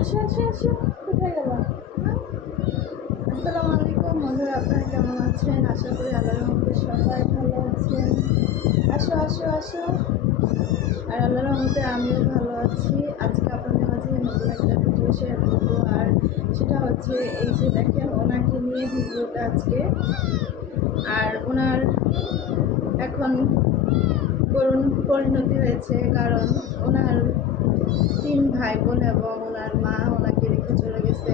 আসো আসো কোথায় আলাইকুম কেমন আছেন? আশা করি সবাই ভালো আসো আসো আসো। আর আল্লাহর মধ্যে আমিও ভালো আছি। আজকে আপনাদের মাঝে নতুন একটা ভিডিও শেয়ার করব। আর সেটা হচ্ছে, এই যে দেখেন, ওনাকে নিয়ে ভিডিওটা আজকে। আর ওনার এখন করুণ পরিণতি হয়েছে, কারণ ওনার তিন ভাই বোন এবং ওনার মা ওনাকে রেখে চলে গেছে।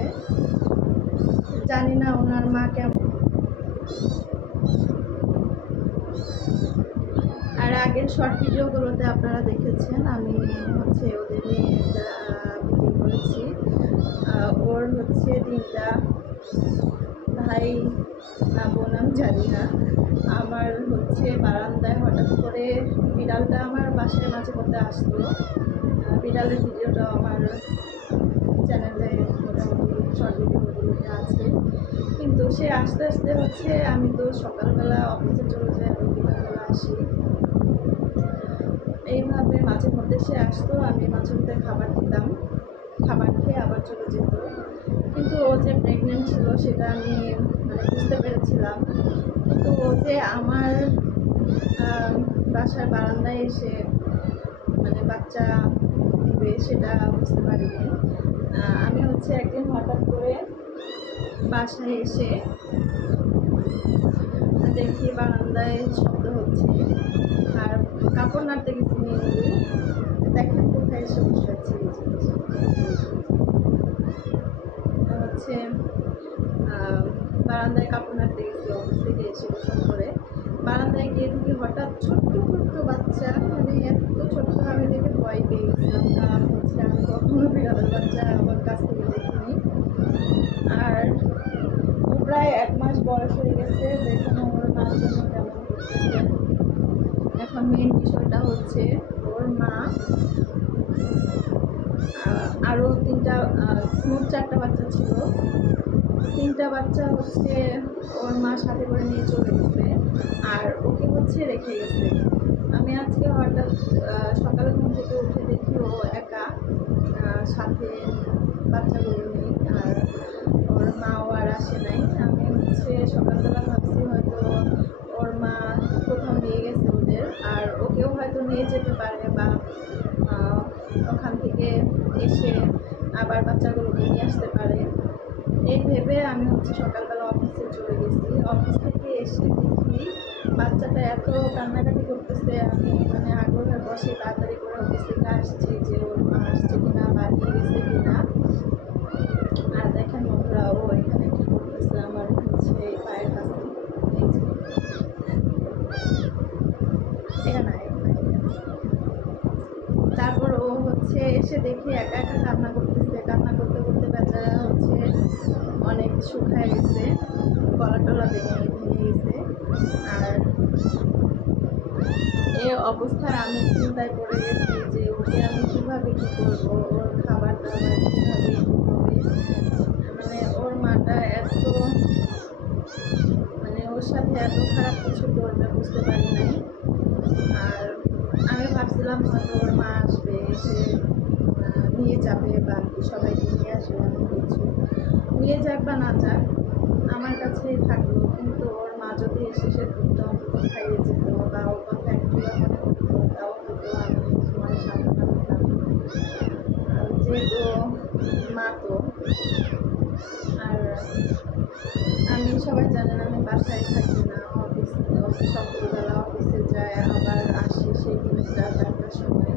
জানি না ওনার মা কেমন। আর আগের শর্ট ভিডিওগুলোতে আপনারা দেখেছেন, আমি হচ্ছে ওদের নিয়ে একটা ভিডিও করেছি। ওর হচ্ছে তিনটা ভাই না বোন আমি জানি না। আমার হচ্ছে বারান্দায় হঠাৎ করে বিড়ালটা আমার বাসায় মাঝে মধ্যে আসতো বিড়ালের ভিডিওটা আমার চ্যানেলে শর্ট আছে। কিন্তু সে আস্তে আস্তে হচ্ছে, আমি তো সকালবেলা অফিসে চলে যাই, বিকালবেলা আসি। এইভাবে মাঝে মধ্যে সে আসতো, আমি মাঝে মধ্যে খাবার দিতাম। খাবার খেয়ে আবার চলে যেত। কিন্তু ও যে প্রেগনেন্ট ছিল, সেটা আমি মানে বুঝতে পেরেছিলাম। কিন্তু ও যে আমার বাসার বারান্দায় এসে মানে বাচ্চা দিবে, সেটা বুঝতে পারিনি। আমি হচ্ছে একদিন হঠাৎ করে বাসায় এসে দেখি বারান্দায় শব্দ হচ্ছে। আর কাপড় নাড়তে গেছি মেয়েগুলি দেখেন কোথায় এসে বসে আছে। হচ্ছে বারান্দায় কাপড় নাড়তে গেছি, অফিস থেকে এসে গোসল করে বারান্দায় গিয়ে দেখি হঠাৎ ছোট্ট ছোট্ট বাচ্চা মানে এত ছোট্ট, আমি দেখে ভয় পেয়ে গেছিলাম। কারণ হচ্ছে আমি কখনো বিড়ালের বাচ্চা আমার কাছ থেকে দেখিনি। আর প্রায় এক মাস বয়স হয়ে গেছে, দেখুন ওর মার জন্য কেমন করতেছে। এখন মেন বিষয়টা হচ্ছে ওর মা আরও তিনটা মোট চারটা বাচ্চা ছিল। তিনটা বাচ্চা হচ্ছে ওর মা সাথে করে নিয়ে চলে গেছে, আর ওকে হচ্ছে রেখে গেছে। আমি আজকে হঠাৎ সকালে ঘুম থেকে উঠে দেখি ও একা সাথে বাচ্চাগুলো নেই, আর ওর মাও আর আসে নাই। আমি হচ্ছে সকালবেলা ভাবছি হয়তো ওর মা কোথাও নিয়ে গেছে ওদের আর ওকেও হয়তো নিয়ে যেতে পারে বা আহ, ওখান থেকে এসে আবার বাচ্চাগুলোকে নিয়ে আসতে পারে এই ভেবে আমি হচ্ছে সকালবেলা অফিসে চলে গেছি। অফিস থেকে এসে দেখি বাচ্চাটা এত কান্নাকাটি করতেছে, আমি মানে আগ্রহের বসে তাড়াতাড়ি করে অফিস থেকে আসছি যে ওর মা আসছে কিনা বা নিয়ে গেছে কিনা। আর দেখেন বন্ধুরা ও এখানে কি করতেছে, আমার হচ্ছে এই পায়ের কাছে এই যে। এখানে আয়, এখানে আয়, এখানে। তারপর ও হচ্ছে, এসে দেখি একা একা কান্না করতেছে, কান্না করতে করতে বেচারা হচ্ছে অনেক শুকায় গেছে গলা টলা ভেঙে ভেঙে গেছে। আর এই অবস্থায় আমি চিন্তায় পড়ে গেছি যে ওকে আমি কীভাবে কী করব, ওর খাবার দাবার কীভাবে মানে ওর মাটা এত মানে ওর সাথে এত খারাপ কিছু করবে, বুঝতে পারি নাই। আর আমি ভাবছিলাম হয়তো ওর মা আসবে আহ, নিয়ে যাবে বা সবাইকে নিয়ে আসবে এমন কিছু। নিয়ে যাক বা না যাক আমার কাছেই থাকল কিন্তু ওর মা যদি এসে সে দুধটা অন্তত খাইয়ে যেত বা ওর কথা একটু মনে করতো তাও হয়তো আমি সময় পেতাম আর যেহেতু মা তো আর আমি সবাই জানেন আমি বাসায় থাকি না অফিস সকালবেলা অফিসে যায় আবার আসি সেই তিনটা চারটার সময়।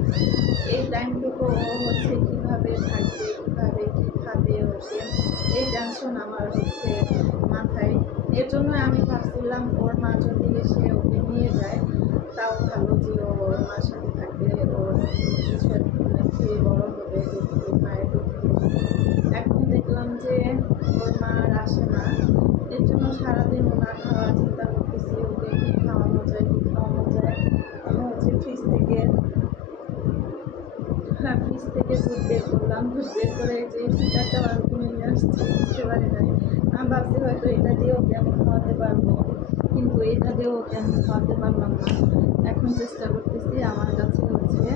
টাইমটুকু ও হচ্ছে কীভাবে থাকবে, কীভাবে কী খাবে, ওকে। এই টেনশন আমার হচ্ছে মাথায়। এর জন্য আমি ভাবছিলাম, ওর মা যদি এসে ওকে নিয়ে যায়, তাও ভালো যে ও ওর মার সাথে থাকবে, ওর কিছু খেয়ে বড় হবে মায়ের এখন দেখলাম যে ওর মা আর আসে না। এর জন্য সারাদিন ও না খাওয়া চিন্তা করতেছি ওকে কী খাওয়ানো যায় কী খাওয়ানো যায় আমি হচ্ছে ফ্রিজ থেকে হ্যাঁ ফ্রিজ থেকে দুধ করলাম বের করে যে ফিল্টারটা আমি কিনে নিয়ে আসছি, বুঝতে পারি নাই। আমি ভাবছি হয়তো এটা দিয়ে ওকে আমি খাওয়াতে পারব, কিন্তু এটা দিয়েও আমি খাওয়াতে পারলাম না। এখন চেষ্টা করতেছি, আমার কাছে হচ্ছে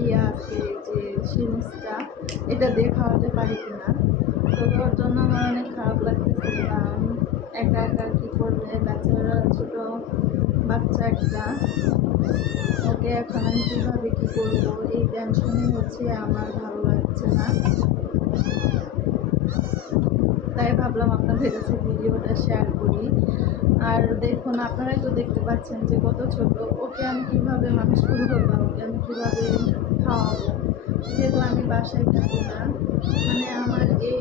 ইয়া আছে যে সিরিজটা এটা দিয়ে খাওয়াতে পারি কিনা। তো ওর জন্য আমার অনেক খারাপ লাগতেছে আমি একা একা কী করবে? বাচ্চারা ছোটো বাচ্চা একটা। ওকে এখন আমি কীভাবে কী করব? এই টেনশনই হচ্ছে আমার ভালো লাগছে না। তাই ভাবলাম আপনাদের কাছে ভিডিওটা শেয়ার করি। আর দেখুন, আপনারাই তো দেখতে পাচ্ছেন যে কত ছোট। ওকে আমি কীভাবে মানুষ করব বা ওকে আমি কীভাবে খাওয়াবো? যেহেতু আমি বাসায় থাকি না মানে আমার এই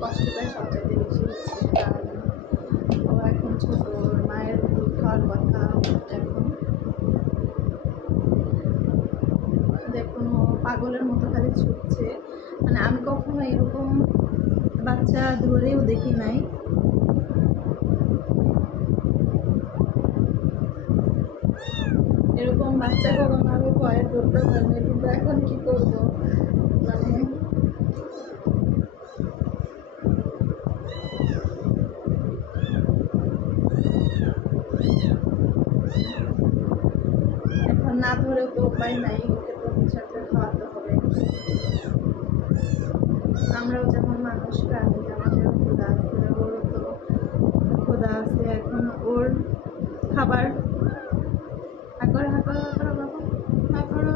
কষ্টটাই সবচাইতে বেশি হচ্ছে। কারণ ও এখন ছোট মায়ের খাওয়ার কথা এখন দেখুন ও পাগলের মতো খালি ছুটছে। মানে আমি কখনো এরকম বাচ্চা ধরেও দেখি নাই। এরকম বাচ্চা কখনো আমি ভয়ে ধরতে পারিনি, কিন্তু এখন কি করব? মানে এখন না ধরে তো উপায় নাই ওকে তো কিছু একটা খাওয়াতে হবে আমরাও যেমন মানুষ প্রাণী আমাদেরও ক্ষুধা আছে ওরও তো ক্ষুধা আছে এখন ওর খাবার হাকর হাকর হাকর বাবা হাকর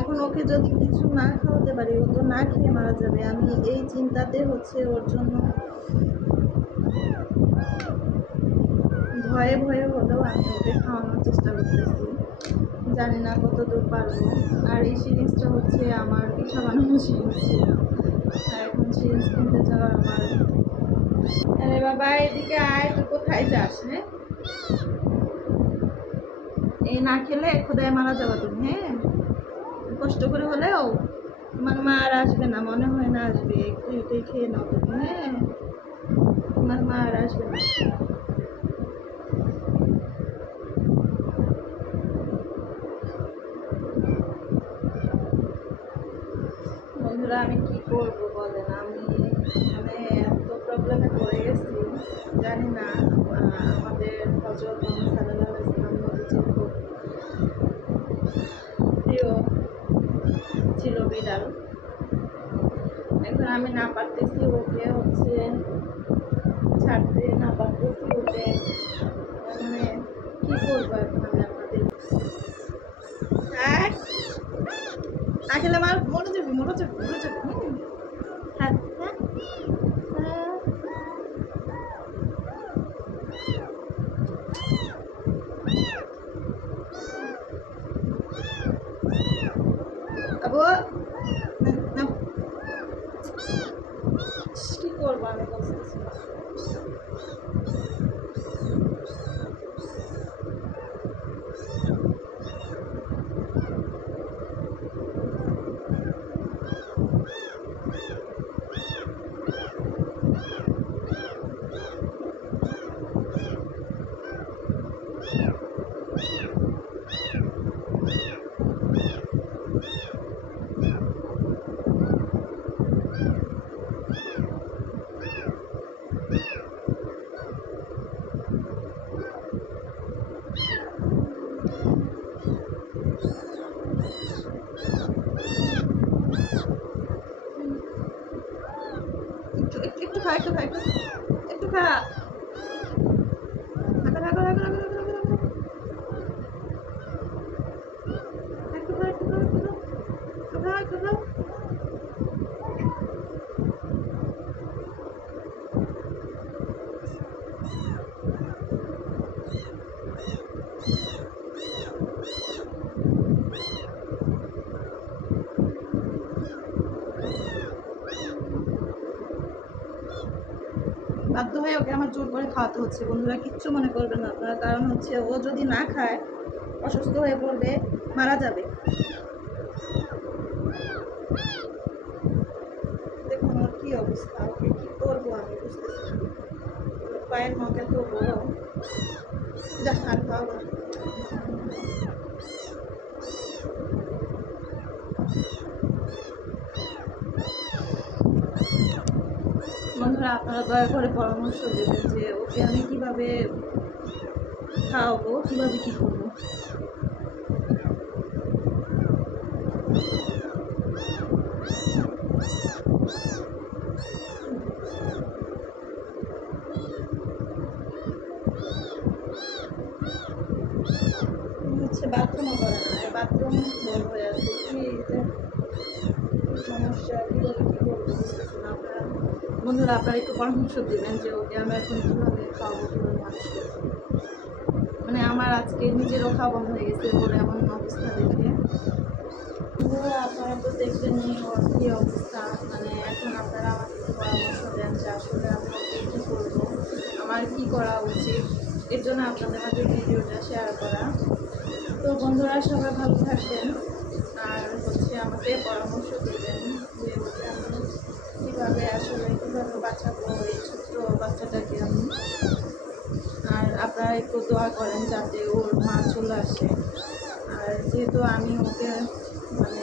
এখন ওকে যদি কিছু না খাওয়াতে পারি ও তো না খেয়ে মারা যাবে আমি এই চিন্তাতে হচ্ছে ওর জন্য ভয়ে ভয়ে হলেও আমি ওকে খাওয়ানোর চেষ্টা করতেছি জানি না কত দূর পারব। আর এই সিরিজটা হচ্ছে আমার পিঠা বানানোর সিরিজ ছিল। আর আরে হ্যাঁ এই না খেলে খোদায় মারা যাবে তুমি হ্যাঁ কষ্ট করে হলেও তোমার মা আর আসবে না, মনে হয় না আসবে। একটু খেয়ে নাও তুমি হ্যাঁ তোমার মা আর আসবে না। প্রিয় ছিল বিড়াল। এখন আমি না পারতেছি ওকে হচ্ছে ছাড়তে না পারতেছি ওকে মানে কি করব এখন আমি আপনাদের হ্যাঁ খেলে আমার মরে যাবি মরে যাবি মরে যাবি হুম। হ্যাঁ হ্যাঁ হ্যাঁ। আবু না, না। কি করব আমি বুঝতেছি না। একটু একটু একটু খা একটু খা একটু একটু খা হাঁটা থাকো থাকো থাকো থাকো থাকো থাকো একটু খা একটু খা একটু খা একটু খা একটু খা বাধ্য হয়ে ওকে আমার জোর করে খাওয়াতে হচ্ছে। বন্ধুরা, কিচ্ছু মনে করবেন না আপনারা। কারণ হচ্ছে ও যদি না খায়, অসুস্থ হয়ে পড়বে, মারা যাবে। দেখুন ওর কি অবস্থা, ওকে কি করব আমি বুঝতেছি। পায়ের নখ এত বড় যা খাওয়া বন্ধুরা আপনারা দয়া করে পরামর্শ দেবেন যে ওকে আমি কীভাবে খাওয়াবো কীভাবে কী করব একদম বড় হয়ে আছে কি এটা কি সমস্যা কীভাবে কী করব বুঝতেছি না আপনারা বন্ধুরা, আপনারা একটু পরামর্শ দেবেন যে ওকে আমি এখন কীভাবে খাওয়াবো, কীভাবে মানুষ মানে আমার আজকে নিজেরও খাওয়া বন্ধ হয়ে গেছে বলে এমন অবস্থা দেখে। বন্ধুরা, আপনারা তো দেখলেনই ওর কী অবস্থা। মানে এখন আপনারা আমাকে একটু পরামর্শ দেন যে আসলে আমি কী করব, আমার কী করা উচিত। এর জন্য আপনাদের মাঝে ভিডিওটা শেয়ার করা। তো বন্ধুরা, সবাই ভালো থাকবেন। আর হচ্ছে আমাকে পরামর্শ দেবেন যে ওকে আমি কীভাবে আসলে কীভাবে বাঁচাবো এই ছোট্ট বাচ্চাটাকে আমি আর আপনারা একটু দোয়া করেন যাতে ওর মা চলে আসে। আর যেহেতু আমি ওকে মানে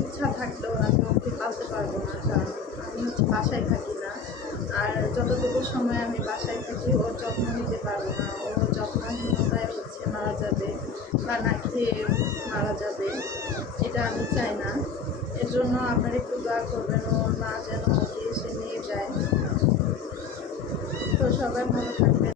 ইচ্ছা থাকলেও আমি ওকে পালতে পারব না, কারণ আমি হচ্ছে বাসায় থাকি না। আর যতটুকু সময় আমি বাসায় থাকি, ওর যত্ন নিতে পারব না। ওর যত্নহীনতায় হচ্ছে মারা যাবে বা না খেয়ে মারা যাবে, এটা আমি চাই না। এর জন্য আপনারা একটু দোয়া করবেন। ওর